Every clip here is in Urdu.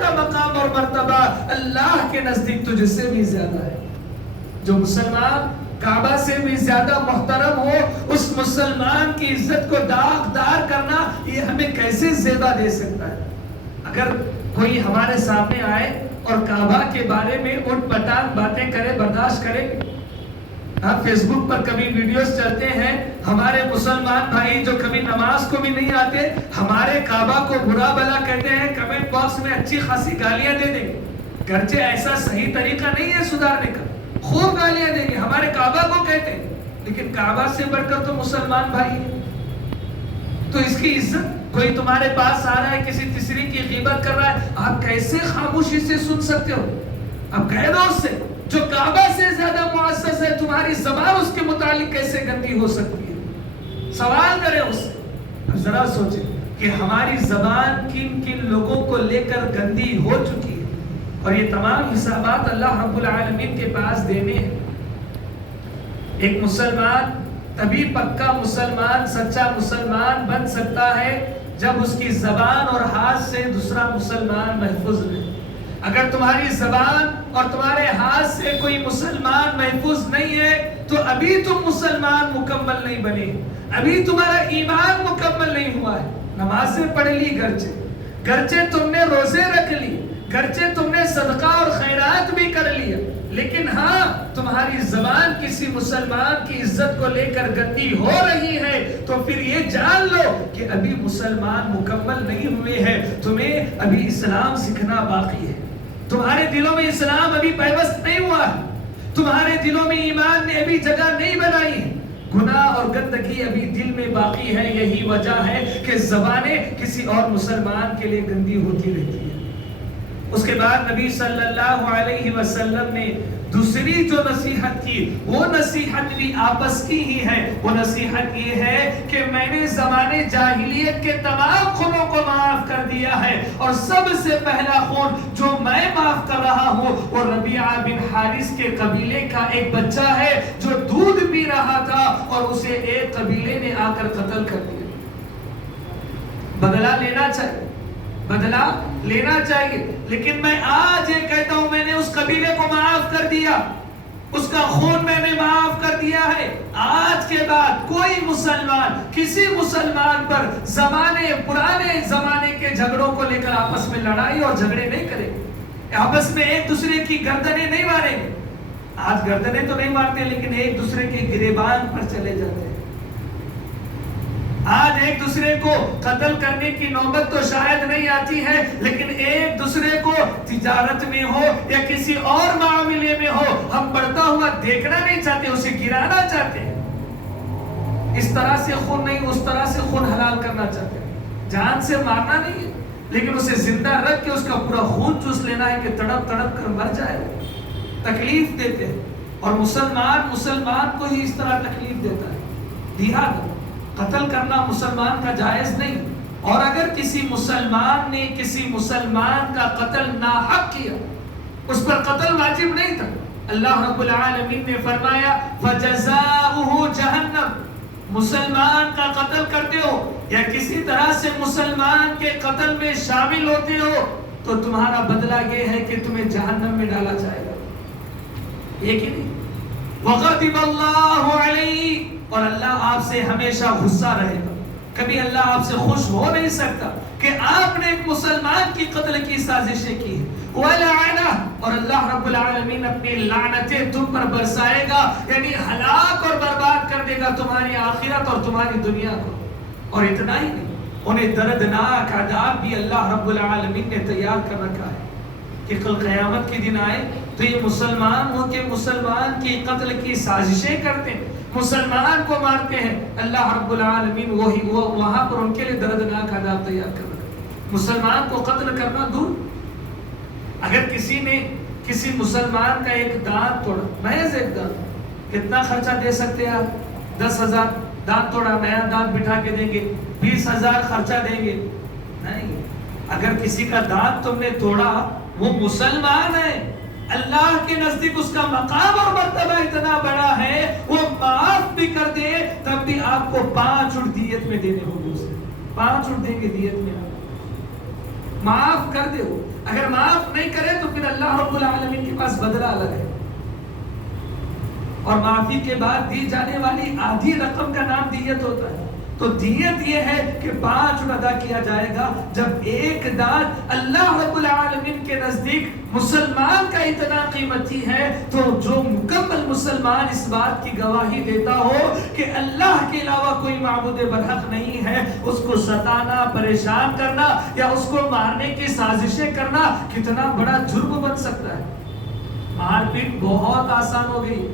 کا مقام اور مرتبہ اللہ کے نزدیک تجھ سے بھی زیادہ ہے. جو مسلمان کعبہ سے بھی زیادہ محترم ہو، اس مسلمان کی عزت کو داغدار کرنا یہ ہمیں کیسے زیبا دے سکتا ہے؟ اگر کوئی ہمارے سامنے آئے اور کعبہ کے بارے میں اٹھ پٹاخ باتیں کرے، برداشت کرے. فیس بک پر کبھی ویڈیوز چلتے ہیں، ہمارے مسلمان بھائی جو کبھی نماز کو بھی نہیں آتے ہمارے کعبہ کو برا بلا کہتے ہیں، کمنٹ باکس میں اچھی خاصی گالیاں دے دیں گے. گرچہ ایسا صحیح طریقہ نہیں ہے سدھارنے کا، خوب گالیاں دیں گے، ہمارے کعبہ کو کہتے ہیں، لیکن کعبہ سے بڑھ کر تو مسلمان بھائی ہے. تو اس کی عزت، کوئی تمہارے پاس آ رہا ہے کسی تیسری کی غیبت کر رہا ہے، آپ کیسے خاموشی سے سن سکتے ہو؟ اب کہہ دو اس سے، جو کعبہ سے زیادہ معزز ہے، تمہاری زبان اس کے متعلق کیسے گندی ہو سکتی ہے؟ سوال کریں اس سے. اب ذرا سوچیں کہ ہماری زبان کن کن لوگوں کو لے کر گندی ہو چکی ہے، اور یہ تمام حسابات اللہ رب العالمین کے پاس دینے ہیں. ایک مسلمان تبھی پکا مسلمان، سچا مسلمان بن سکتا ہے جب اس کی زبان اور ہاتھ سے دوسرا مسلمان محفوظ رہے. اگر تمہاری زبان اور تمہارے ہاتھ سے کوئی مسلمان محفوظ نہیں ہے تو ابھی تم مسلمان مکمل نہیں بنے، ابھی تمہارا ایمان مکمل نہیں ہوا ہے. نمازیں پڑھ لی گرچہ تم نے روزے رکھ لی، گرچہ تم نے صدقہ اور خیرات بھی کر لیا، لیکن ہاں تمہاری زبان کسی مسلمان کی عزت کو لے کر گندی ہو رہی ہے تو پھر یہ جان لو کہ ابھی مسلمان مکمل نہیں ہوئے ہیں. تمہیں ابھی اسلام سیکھنا باقی ہے، تمہارے دلوں میں اسلام ابھی پیوست نہیں ہوا ہے، تمہارے دلوں میں ایمان نے ابھی جگہ نہیں بنائی ہے، گناہ اور گندگی ابھی دل میں باقی ہے. یہی وجہ ہے کہ زبانیں کسی اور مسلمان کے لیے گندی ہوتی رہتی ہیں. اس کے بعد نبی صلی اللہ علیہ وسلم نے دوسری جو نصیحت کی وہ نصیحت بھی آپس کی ہی ہے. وہ نصیحت یہ ہے کہ میں نے زمانے جاہلیت کے تمام خونوں کو معاف کر دیا ہے، اور سب سے پہلا خون جو میں معاف کر رہا ہوں وہ ربیعہ بن حارث کے قبیلے کا ایک بچہ ہے جو دودھ پی رہا تھا اور اسے ایک قبیلے نے آ کر قتل کر دیا. بدلہ لینا چاہیے، لیکن میں آج یہ کہتا ہوں میں نے اس قبیلے کو معاف کر دیا، اس کا خون میں نے معاف کر دیا ہے. آج کے بعد کوئی مسلمان کسی مسلمان پر پرانے زمانے کے جھگڑوں کو لے کر آپس میں لڑائی اور جھگڑے نہیں کرے، آپس میں ایک دوسرے کی گردنیں نہیں ماریں گے. آج گردنیں تو نہیں مارتے لیکن ایک دوسرے کے گریبان پر چلے جاتے ہیں. آج ایک دوسرے کو قتل کرنے کی نوبت تو شاید نہیں آتی ہے، لیکن ایک دوسرے کو تجارت میں ہو یا کسی اور معاملے میں ہو ہم بڑھتا ہوا دیکھنا نہیں چاہتے، اسے گرانا چاہتے ہیں. اس طرح سے خون نہیں، اس طرح سے خون حلال کرنا چاہتے ہیں. جان سے مارنا نہیں ہے لیکن اسے زندہ رکھ کے اس کا پورا خون چوس لینا ہے کہ تڑپ تڑپ کر مر جائے. تکلیف دیتے ہیں، اور مسلمان کو ہی اس طرح تکلیف دیتا ہے. قتل کرنا مسلمان کا جائز نہیں، اور اگر کسی مسلمان نے کسی مسلمان کا قتل ناحق کیا، اس پر قتل واجب نہیں تھا، اللہ رب العالمین نے فرمایا فَجَزَاؤُهُ جَهَنَّمْ. مسلمان کا قتل کرتے ہو یا کسی طرح سے مسلمان کے قتل میں شامل ہوتے ہو تو تمہارا بدلہ یہ ہے کہ تمہیں جہنم میں ڈالا جائے گا. یہ کہ نہیں؟ وَغَضِبَ اللَّهُ عَلَيْهِ، اور اللہ آپ سے ہمیشہ غصہ رہے گا. کبھی اللہ آپ سے خوش ہو نہیں سکتا کہ آپ نے ایک مسلمان کی قتل کی سازشیں کی. وَلَعَنَهُ، اور اللہ رب العالمین اپنی لعنتیں تم پر برسائے گا، یعنی ہلاک اور برباد کر دے گا تمہاری آخرت اور تمہاری دنیا کو. اور اتنا ہی نہیں، انہیں دردناک عذاب بھی اللہ رب العالمین نے تیار کر رکھا ہے کہ کل قیامت کے دن آئے تو یہ مسلمان ہو کے مسلمان کی قتل کی سازشیں کرتے ہیں، مسلمان کو مارتے ہیں. اللہ رب العالمین وہاں پر ان کے لیے دردناک عذاب تیار کر رکھا ہے. مسلمان کو قتل کرنا دور، اگر کسی نے کسی مسلمان کا ایک دانت توڑا، محض ایک دانت، کتنا خرچہ دے سکتے ہیں آپ؟ 10,000. دانت توڑا، نیا دانت بٹھا کے دیں گے. 20,000 خرچہ دیں گے؟ نہیں. اگر کسی کا دانت تم نے توڑا، وہ مسلمان ہے، اللہ کے نزدیک اس کا مقام اور مرتبہ اتنا بڑا ہے، وہ معاف بھی کر دے تب بھی آپ کو 5 اونٹ دیت میں دینے ہوں گے. اسے 5 اونٹ دیں گے دیت میں. معاف کر دے. اگر معاف نہیں کرے تو پھر اللہ رب العالمین کے پاس بدلہ الگ ہے، اور معافی کے بعد دی جانے والی آدھی رقم کا نام دیت ہوتا ہے. تو دیت یہ ہے کہ 5 ادا کیا جائے گا. جب ایک دان اللہ رب العالمین کے نزدیک مسلمان کا اتنا قیمتی ہے تو جو مکمل مسلمان اس بات کی گواہی دیتا ہو کہ اللہ کے علاوہ کوئی معبود برحق نہیں ہے، اس کو ستانا، پریشان کرنا یا اس کو مارنے کی سازشیں کرنا کتنا بڑا جرم بن سکتا ہے. مار پیٹ بہت آسان ہو گئی.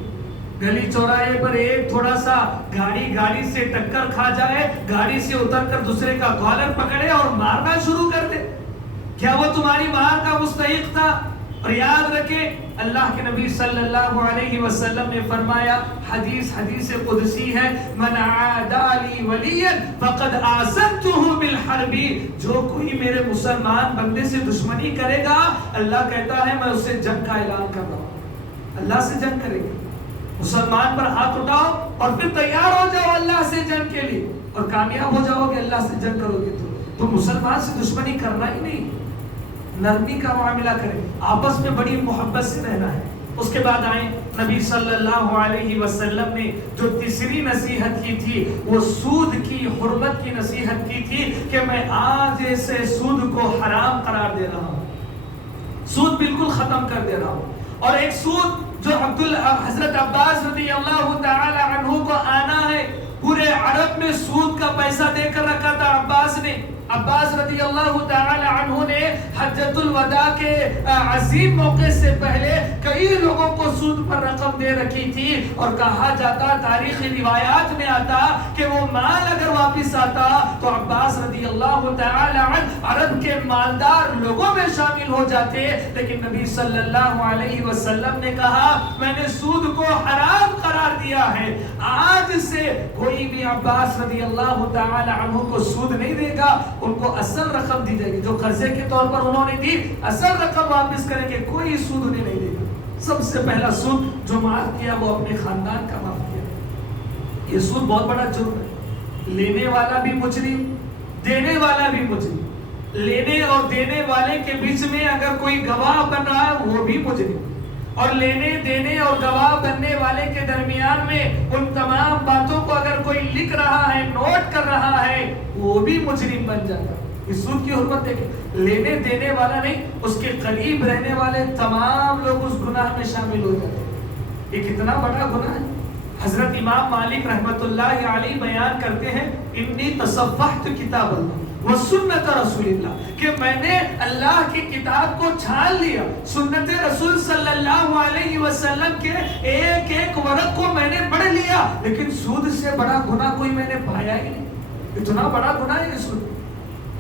گلی چوراہے پر ایک تھوڑا سا گاڑی سے ٹکر کھا جائے، گاڑی سے اتر کر دوسرے کا کالر پکڑے اور مارنا شروع کر دے. کیا وہ تمہاری مار کا مستحق تھا؟ اور یاد رکھیں اللہ کے نبی صلی اللہ علیہ وسلم نے فرمایا، حدیث قدسی ہے، من عادى لي وليا فقد آذنته بالحرب. جو کوئی میرے مسلمان بندے سے دشمنی کرے گا، اللہ کہتا ہے میں اسے جنگ کا اعلان کر رہا ہوں. اللہ سے جنگ کرے گا. مسلمان پر ہاتھ اٹھاؤ اور پھر تیار ہو جاؤ اللہ سے جنگ کے لیے، اور کامیاب ہو جاؤ گے. اللہ سے جنگ کرو گے تو مسلمان سے دشمنی کرنا ہی نہیں، نرمی کا معاملہ کریں، آپس میں بڑی محبت سے رہنا ہے. اس کے بعد آئیں نبی صلی اللہ علیہ وسلم نے جو تیسری نصیحت کی تھی وہ سود کی حرمت کی نصیحت کی تھی کہ میں آج سے سود کو حرام قرار دے رہا ہوں، سود بالکل ختم کر دے رہا ہوں. اور ایک سود جو حضرت عباس رضی اللہ تعالی عنہ کو آنا ہے، پورے عرب میں سود کا پیسہ دے کر رکھا تھا عباس نے. عباس رضی اللہ تعالی عنہ نے حجۃ الوداع کے عظیم موقع سے پہلے کئی لوگوں کو سود پر رقم دے رکھی تھی، اور کہا جاتا، تاریخی روایات میں آتا کہ وہ مال اگر واپس آتا تو عباس رضی اللہ تعالی عنہ عرب کے مالدار لوگوں میں شامل ہو جاتے. لیکن نبی صلی اللہ علیہ وسلم نے کہا میں نے سود کو حرام قرار دیا ہے، آج سے کوئی بھی عباس رضی اللہ تعالی عنہ کو سود نہیں دے گا، ان کو اصل رقم دی جائے گی جو قرضے کے طور پر انہوں نے دی، اصل رقم واپس کریں گے، کوئی سود انہیں نہیں دے گا. سب سے پہلا سود جو معاف کیا وہ اپنے خاندان کا معاف کیا. یہ سود بہت بڑا جرم ہے. لینے والا بھی مجرم، دینے والا بھی مجرم. لینے اور دینے والے کے بیچ میں اگر کوئی گواہ بن رہا ہے وہ بھی مجرم، اور لینے دینے اور گواہ بننے والے کے درمیان میں ان تمام باتوں کو اگر کوئی لکھ رہا ہے، نوٹ کر رہا ہے، وہ بھی مجرم بن جاتا ہے. اس سود کی حرمت دیکھیں، لینے دینے والا نہیں، اس کے قریب رہنے والے تمام لوگ اس گناہ میں شامل ہو جاتے ہیں. یہ کتنا بڑا گناہ ہے. حضرت امام مالک رحمت اللہ علیہ بیان کرتے ہیں، انی تصفحت کتاب اللہ وسنت رسول اللہ، کہ میں نے اللہ کی کتاب کو چھان لیا، سنت رسول صلی اللہ علیہ وسلم کے ایک ایک ورق کو میں نے پڑھ لیا، لیکن سود سے بڑا گناہ کوئی میں نے پایا ہی نہیں. اتنا بڑا گناہ ہے یہ سود،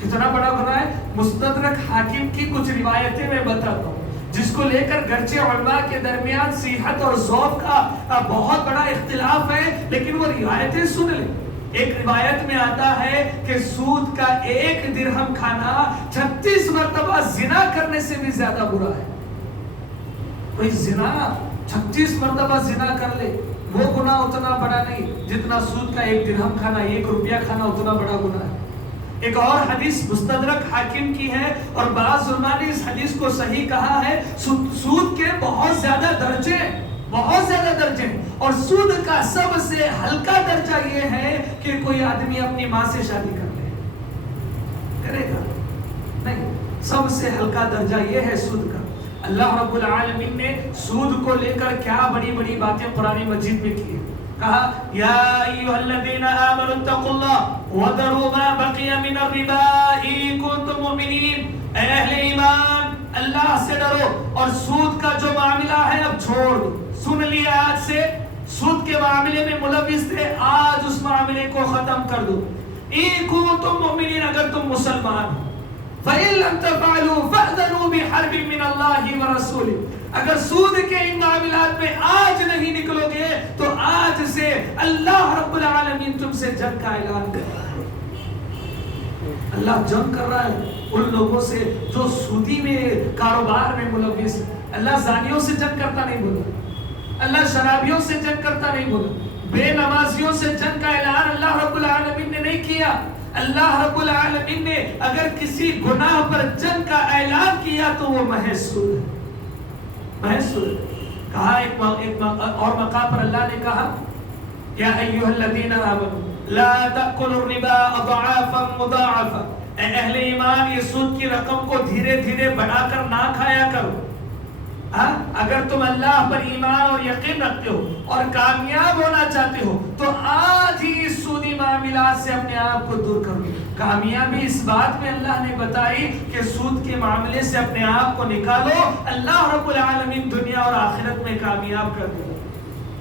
کتنا بڑا گناہ ہے. مستدرک حاکم کی کچھ روایتیں میں بتاتا ہوں جس کو لے کر گرچہ علماء کے درمیان صحت اور ذوق کا بہت بڑا اختلاف ہے، لیکن وہ روایتیں سن لیں. ایک روایت میں آتا ہے کہ سود کا 1 درہم کھانا 36 مرتبہ زنا کرنے سے بھی زیادہ برا ہے. کوئی زنا 36 مرتبہ زنا کر لے، وہ گناہ اتنا بڑا نہیں جتنا سود کا 1 درہم کھانا، 1 روپیہ کھانا اتنا بڑا گناہ ہے. ایک اور حدیث مستدرک حاکم کی ہے، اور بعض علماء نے اس حدیث کو صحیح کہا ہے. سود کے بہت زیادہ درجے ہیں، اور سود کا سب سے ہلکا درجہ یہ ہے کہ کوئی آدمی اپنی ماں سے شادی کر لے، کرے گا نہیں. سب سے ہلکا درجہ یہ ہے سود کا. اللہ رب العالمین نے سود کو لے کر کیا بڑی بڑی باتیں قرآن مجید میں کی. کہا یا ایھا الذین آمنوا اتقوا اللہ وذروا ما بقی من الربا ان کنتم مؤمنین. اے اہل ایمان، اللہ سے ڈرو اور سود کا جو معاملہ ہے اب چھوڑ دو. سن لیا، آج سے سود کے معاملے میں ملوث تھے، آج اس معاملے کو ختم کر دو. ان کنتم مؤمنین، اگر تم مسلمان ہو. فَإِن لَمْ تَفْعَلُوا فَأْذَنُوا بِحَرْبٍ مِّنَ اللَّهِ وَرَسُولِهِ. اگر سود کے ان معاملات میں آج نہیں نکلو گے تو آج سے اللہ رب العالمین تم سے جنگ کا اعلان کر رہا ہے. اللہ جنگ کر رہا ہے ان لوگوں سے جو سودی میں کاروبار میں ملوث. اللہ زانیوں سے جنگ کرتا نہیں بولا، اللہ شرابیوں سے جنگ کرتا نہیں بولا، بے نمازیوں سے جنگ کا اعلان اللہ رب العالمین نے نہیں کیا. اللہ رب العالمین نے اگر کسی گناہ پر جنگ کا اعلان کیا تو وہ محض سود ہے، محض سود ہے۔ کہا ایک اور مقام پر اللہ نے کہا یا ایھا الذین آمنوا لا تأکلوا الربا اضعافا مضاعفا، اے اہل ایمان یہ سود کی رقم کو دھیرے دھیرے بڑھا کر نہ کھایا کرو۔ اگر تم اللہ پر ایمان اور یقین رکھتے ہو اور کامیاب ہونا چاہتے ہو تو آج ہی اس سودی معاملات سے اپنے آپ کو دور کرو۔ کامیابی اس بات میں اللہ نے بتائی کہ سود کے معاملے سے اپنے آپ کو نکالو، اللہ رب العالمین دنیا اور آخرت میں کامیاب کر دے گا۔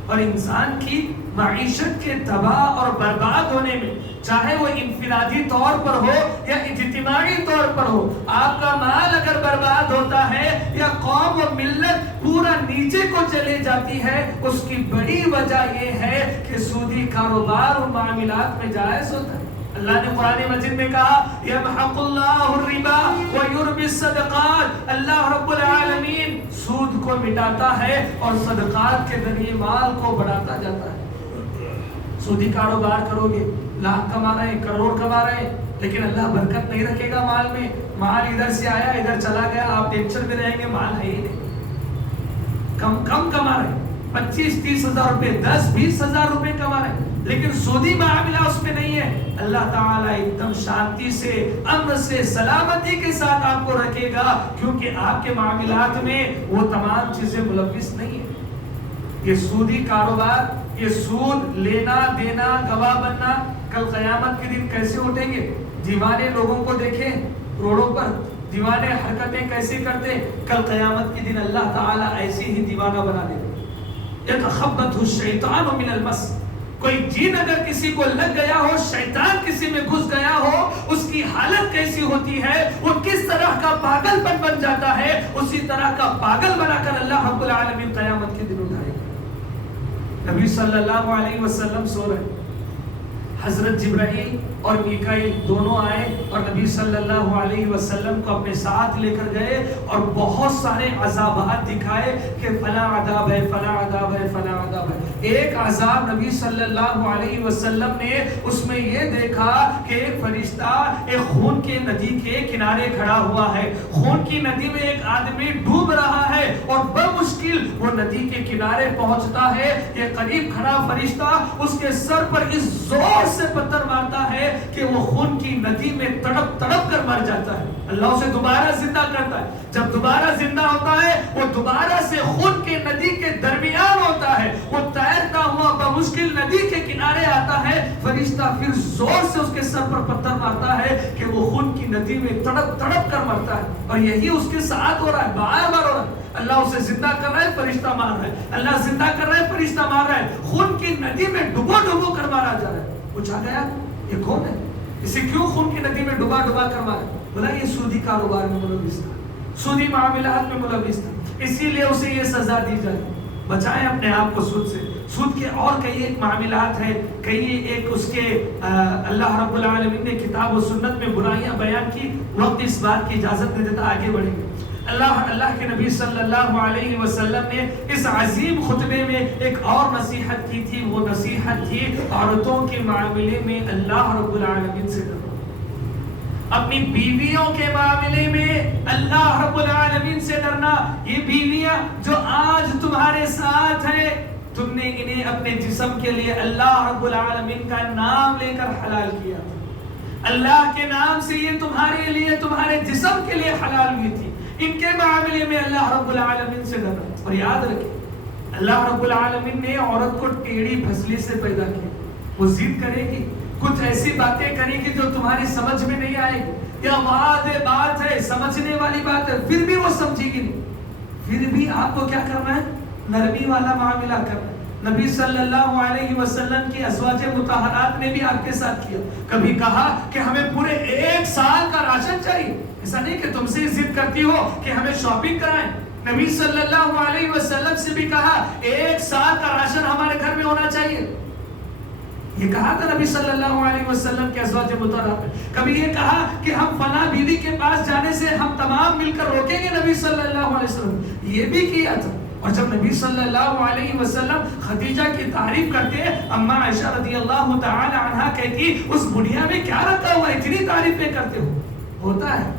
اور انسان کی معیشت کے تباہ اور برباد ہونے میں، چاہے وہ انفرادی طور پر ہو یا اجتماعی طور پر ہو، آپ کا مال اگر برباد ہوتا ہے یا قوم و ملت پورا نیچے کو چلے جاتی ہے، اس کی بڑی وجہ یہ ہے کہ سودی کاروبار اور معاملات میں جائز ہوتا ہے۔ اللہ نے قرآن مجید میں کہا یمحق اللہ الربا ویربی الصدقات، اللہ رب العالمین سود کو مٹاتا ہے اور صدقات کے ذریعے مال کو بڑھاتا جاتا ہے۔ سودی کاروبار کرو گے، لاکھ کما رہے ہیں، کروڑ کما رہے ہیں، لیکن اللہ برکت نہیں رکھے گا مال میں، مال ادھر سے آیا ادھر چلا گیا، آپ ٹینشن میں رہیں گے، مال ہے ہی نہیں، کم کما رہے ہیں، 25-30 ہزار روپے، 10-20 ہزار روپے کما رہے ہیں، لیکن سودی معاملہ اس میں نہیں ہے۔ اللہ تعالیٰ ایک دم شانتی سے، امن سے، سلامتی کے ساتھ آپ کو رکھے گا، کیونکہ آپ کے معاملات میں وہ تمام چیزیں ملوث نہیں ہیں۔ یہ سودی کاروبار، یہ سود لینا دینا، گواہ بننا، کل قیامت کے دن کیسے اٹھیں گے؟ دیوانے لوگوں کو دیکھیں روڈوں پر، دیوانے حرکتیں کیسے کرتے، کل قیامت کے دن اللہ تعالیٰ ایسے ہی دیوانہ بنا دے گا۔ یتخبطہ الشیطان من المس، کوئی جن اگر کسی کو لگ گیا ہو، شیطان کسی میں گھس گیا ہو، اس کی حالت کیسی ہوتی ہے، وہ کس طرح کا پاگل بن جاتا ہے، اسی طرح کا پاگل بنا کر اللہ رب العالمین قیامت کے دن اٹھائے گا۔ نبی صلی اللہ علیہ وسلم سو رہے، حضرت جبرائیل اور میکائیل دونوں آئے اور نبی صلی اللہ علیہ وسلم کو اپنے ساتھ لے کر گئے اور بہت سارے عذابات دکھائے کہ فلاں عذاب ہے، فلاں عذاب ہے، فلاں عذاب ہے۔ ایک عذاب نبی صلی اللہ علیہ وسلم نے اس میں یہ دیکھا کہ ایک فرشتہ ایک خون کے ندی کے کنارے کھڑا ہوا ہے، خون کی ندی میں ایک آدمی ڈوب رہا ہے اور بمشکل وہ ندی کے کنارے پہنچتا ہے، یہ قریب کھڑا فرشتہ اس کے سر پر اس زور سے پتھر مارتا ہے کہ وہ خون کی ندی میں تڑپ تڑپ کر مر جاتا ہے۔ اللہ اسے دوبارہ زندہ کرتا ہے، جب دوبارہ زندہ ہوتا ہے وہ دوبارہ سے خون کے ندی کے درمیان ہوتا ہے، وہ تیرتا ہوا بمشکل ندی کے کنارے آتا ہے، فرشتہ پھر زور سے اس کے سر پر پتھر مارتا ہے کہ وہ خون کی ندی میں تڑپ تڑپ کر مرتا ہے۔ اور یہی اس کے ساتھ ہو رہا ہے، بار بار ہو رہا ہے۔ اللہ اسے زندہ کر رہا ہے، فرشتہ مار رہا ہے، اللہ زندہ کر رہا ہے، فرشتہ مار رہا ہے، خون کی ندی میں ڈبو ڈبو کر مارا جا رہا ہے۔ پوچھا گیا یہ کون ہے، اسے کیوں خون کی ندی میں ڈبا ڈبا کر مارا؟ بولا یہ سودی کاروبار میں ملوث تھا، سودی معاملات میں ملوث تھا، اسی لیے اسے یہ سزا دی جائے۔ بچائیں اپنے آپ کو سود سے۔ سود کے اور کئی ایک معاملات ہیں، کئی ایک اس کے اللہ رب العالمین نے کتاب و سنت میں برائیاں بیان کی، وقت اس بات کی اجازت نہیں دیتا، آگے بڑھیں گے۔ اللہ کے نبی صلی اللہ علیہ وسلم نے اس عظیم خطبے میں ایک اور نصیحت کی تھی، وہ نصیحت تھی عورتوں کے معاملے میں اللہ رب العالمین سے ڈرو، اپنی بیویوں کے معاملے میں اللہ رب العالمین سے ڈرنا۔ یہ بیویاں جو آج تمہارے ساتھ ہیں، تم نے انہیں اپنے جسم کے لیے اللہ رب العالمین کا نام لے کر حلال کیا، اللہ کے نام سے یہ تمہارے لیے، تمہارے جسم کے لیے حلال ہوئی تھی، ان کے معاملے میں اللہ رب العالمین سے ڈرنا۔ اور یاد رکھیں اللہ رب العالمین نے عورت کو ٹیڑھی پھسلی سے پیدا کیا، وہ ضد کرے گی، کچھ ایسی باتیں کرے گی جو تمہاری سمجھ میں نہیں آئے گی، یا واضح بات ہے، سمجھنے والی بات ہے، پھر بھی وہ سمجھے گی نہیں، پھر بھی آپ کو کیا کرنا ہے، نرمی والا معاملہ کرنا ہے۔ نبی صلی اللہ علیہ وسلم کی ازواج مطہرات نے بھی آپ کے ساتھ کیا، کبھی کہا کہ ہمیں پورے 1 سال کا راشن چاہیے، ایسا نہیں کہ تم سے ضد کرتی ہو کہ ہمیں شاپنگ کرائیں، نبی صلی اللہ علیہ وسلم سے بھی کہا 1 سال کا راشن ہمارے گھر میں ہونا چاہیے، یہ کہا تھا نبی صلی اللہ علیہ وسلم کے ازواج مطہرات نے۔ کبھی یہ کہا کہ ہم فلاں بیوی کے پاس جانے سے ہم تمام مل کر روکیں گے، نبی صلی اللہ علیہ وسلم یہ بھی کیا تھا۔ اور جب نبی صلی اللہ علیہ وسلم خدیجہ کی تعریف کرتے ہیں، اماں عائشہ رضی اللہ تعالی عنہا کہتی اس بڑھیا میں کیا رکھا ہوا ہے، اتنی تعریفیں کرتے ہو. ہوتا ہے،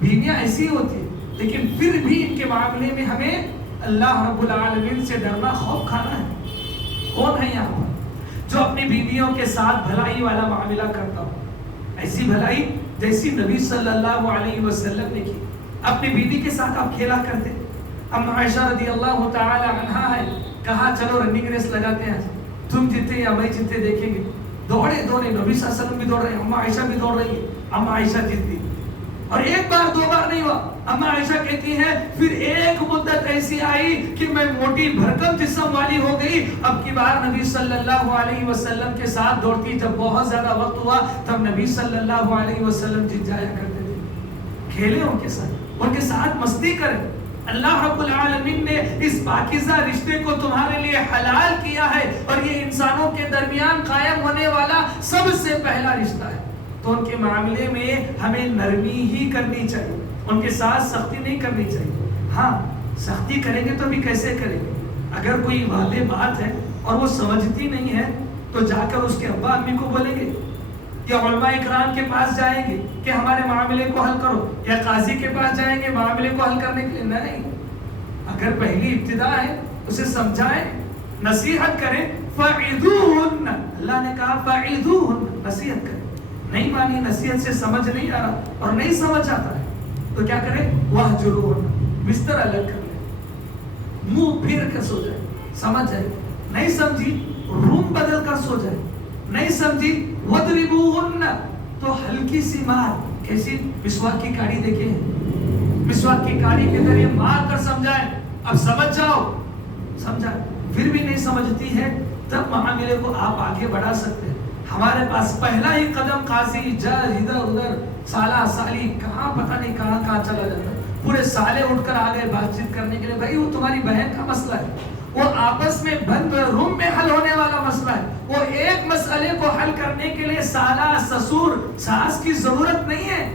بیویاں ایسی ہوتی ہیں، لیکن پھر بھی ان کے معاملے میں ہمیں اللہ رب العالمین سے ڈرنا، خوف کھانا ہے. کون ہے یہاں پر جو اپنی بیویوں کے ساتھ بھلائی والا معاملہ کرتا ہو؟ ایسی بھلائی جیسی نبی صلی اللہ علیہ وسلم نے کی. اپنی بیوی کے ساتھ آپ کھیلا کرتے. ام عائشہ رضی اللہ تعالی عنہا ہے، کہا چلو رننگ ریس لگاتے ہیں، تم جیتے یا میں جیتے دیکھیں گے. دوڑے دوڑے، نبی صلی اللہ علیہ وسلم بھی دوڑ رہے ہیں، ام عائشہ بھی دوڑ رہی ہے. ام عائشہ جیتی، اور ایک بار دو بار نہیں ہوا. ام عائشہ کہتی ہے پھر ایک مدت ایسی آئی کہ میں موٹی بھرکم جسم والی ہو گئی. اب کی بار نبی صلی اللہ علیہ وسلم کے ساتھ دوڑتی. جب بہت زیادہ وقت ہوا تب نبی صلی اللہ علیہ وسلم جیت جایا کرتے تھے. کھیلے ان کے ساتھ مستی کریں. اللہ رب العالمین نے اس پاکیزہ رشتے کو تمہارے لیے حلال کیا ہے، اور یہ انسانوں کے درمیان قائم ہونے والا سب سے پہلا رشتہ ہے. تو ان کے معاملے میں ہمیں نرمی ہی کرنی چاہیے، ان کے ساتھ سختی نہیں کرنی چاہیے. ہاں سختی کریں گے تو بھی کیسے کریں گے؟ اگر کوئی واضح بات ہے اور وہ سمجھتی نہیں ہے تو جا کر اس کے ابا امی کو بولیں گے، یا علماء اکرام کے پاس جائیں گے کہ ہمارے معاملے کو حل کرو، یا قاضی کے پاس جائیں گے معاملے کو حل کرنے کے لیے؟ نہیں. اگر پہلی ابتدا ہے اسے سمجھائیں، نصیحت کریں. فَعِذُوهُنَّ، اللہ نے کہا فَعِذُوهُنَّ، نصیحت کریں. نہیں مانی، نصیحت سے سمجھ نہیں آ رہا اور نہیں سمجھ آتا ہے تو کیا کریں؟ وَاهْجُرُوهُنَّ، بستر الگ کر لیں، منہ پھیر کر سو جائے. سمجھ جائے، نہیں سمجھی روم بدل کر سو جائے. نہیں سمجھی وَاضْرِبُوهُنَّ، تو ہلکی سی مار. کیسی؟ مسواک کی کاڑی دیکھیں، مسواک کی کاڑی کے ذریعے مار کر سمجھائیں. اب سمجھ جاؤ، سمجھا. پھر بھی نہیں سمجھتی ہے تب معاملے کو آپ آگے بڑھا سکتے ہیں. ہمارے پاس پہلا ہی قدم قاضی، جج، ادھر ادھر، سالہ سالی، کہاں پتہ نہیں کہاں چلا جاتا ہے. پورے سالے اٹھ کر آ گئے بات چیت کرنے کے لیے. بھائی وہ تمہاری بہن کا مسئلہ ہے، وہ آپس میں بند روم میں حل ہونے والا مسئلہ ہے. وہ ایک مسئلے کو حل کرنے کے لیے سالہ، سسور، ساس کی ضرورت نہیں ہے.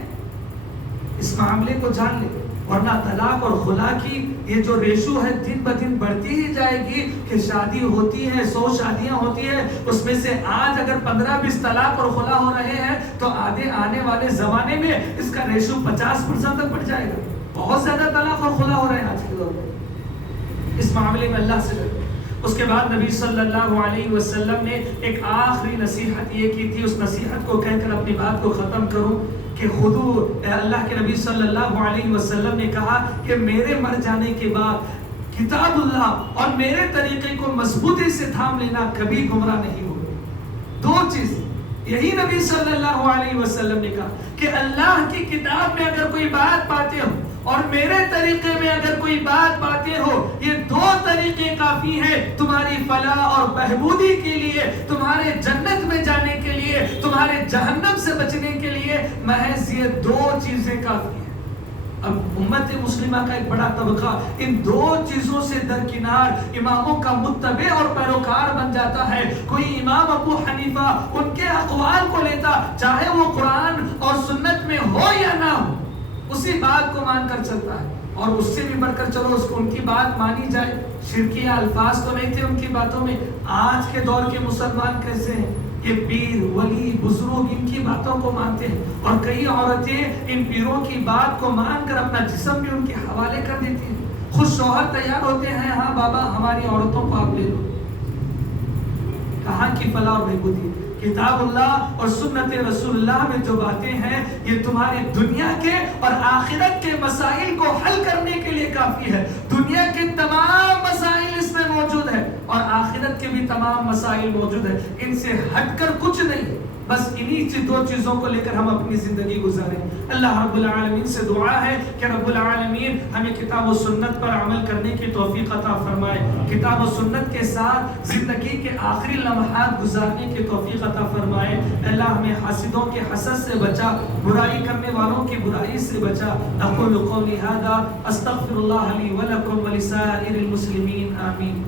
اس معاملے کو جان لے، ورنہ طلاق اور خلا کی یہ جو ریشو ہے دن بدن بڑھتی ہی جائے گی. کہ شادی ہوتی ہے، 100 شادیاں ہوتی ہیں، اس میں سے آج اگر 15-20 طلاق اور خلا ہو رہے ہیں تو آنے والے زمانے میں اس کا ریشو 50% تک بڑھ جائے گا. بہت زیادہ طلاق اور خلا ہو رہے ہیں آج کے دور میں. اس معاملے میں اللہ سے ڈرو. اس کے بعد نبی صلی اللہ علیہ وسلم نے ایک آخری نصیحت یہ کی تھی. اس نصیحت کو کہہ کر اپنی بات کو ختم کروں کہ خودو، اللہ کے نبی صلی اللہ علیہ وسلم نے کہا کہ میرے مر جانے کے بعد کتاب اللہ اور میرے طریقے کو مضبوطی سے تھام لینا، کبھی گمراہ نہیں ہوگا. دو چیز یہی نبی صلی اللہ علیہ وسلم نے کہا کہ اللہ کی کتاب میں اگر کوئی بات پاتے ہو اور میرے طریقے میں اگر کوئی بات پاتے ہو، یہ دو طریقے کافی ہیں تمہاری فلاح اور بہبودی کے لیے، تمہارے جنت میں جانے کے لیے، تمہارے جہنم سے بچنے کے لیے. محض یہ دو چیزیں کافی ہیں. اب امت مسلمہ کا ایک بڑا طبقہ ان دو چیزوں سے درکنار اماموں کا متبع اور پیروکار بن جاتا ہے. کوئی امام ابو حنیفہ ان کے اقوال کو لیتا، چاہے وہ قرآن اور سنت میں ہو یا نہ ہو، اسی بات کو مان کر چلتا ہے. اور اس سے بھی بڑھ کر چلو اس کو ان کی بات مانی جائے. شرکیہ الفاظ تو نہیں تھے ان کی باتوں میں. آج کے دور کے مسلمان کیسے ہیں؟ کہ پیر، ولی، بزرگ ان کی باتوں کو مانتے ہیں، اور کئی عورتیں ان پیروں کی بات کو مان کر اپنا جسم بھی ان کے حوالے کر دیتی ہیں. خود شوہر تیار ہوتے ہیں، ہاں بابا ہماری عورتوں کو آپ لے لو. کہاں کی فلاح اور بہبودی؟ کتاب اللہ اور سنت رسول اللہ میں جو باتیں ہیں یہ تمہاری دنیا کے اور آخرت کے مسائل کو حل کرنے کے لیے کافی ہے. دنیا کے تمام مسائل اس میں موجود ہے اور آخرت کے بھی تمام مسائل موجود ہے. ان سے ہٹ کر کچھ نہیں. بس انہی دو چیزوں کو لے کر ہم اپنی زندگی گزاریں. اللہ رب العالمین سے دعا ہے کہ رب العالمین ہمیں کتاب و سنت پر عمل کرنے کی توفیق عطا فرمائے. کتاب و سنت کے ساتھ زندگی کے آخری لمحات گزارنے کی توفیق عطا فرمائے. اللہ ہمیں حاسدوں کے حسد سے بچا، برائی کرنے والوں کی برائی سے بچا. اقول قولی ھذا استغفر اللہ لی ولکم ولسائر المسلمین. آمین.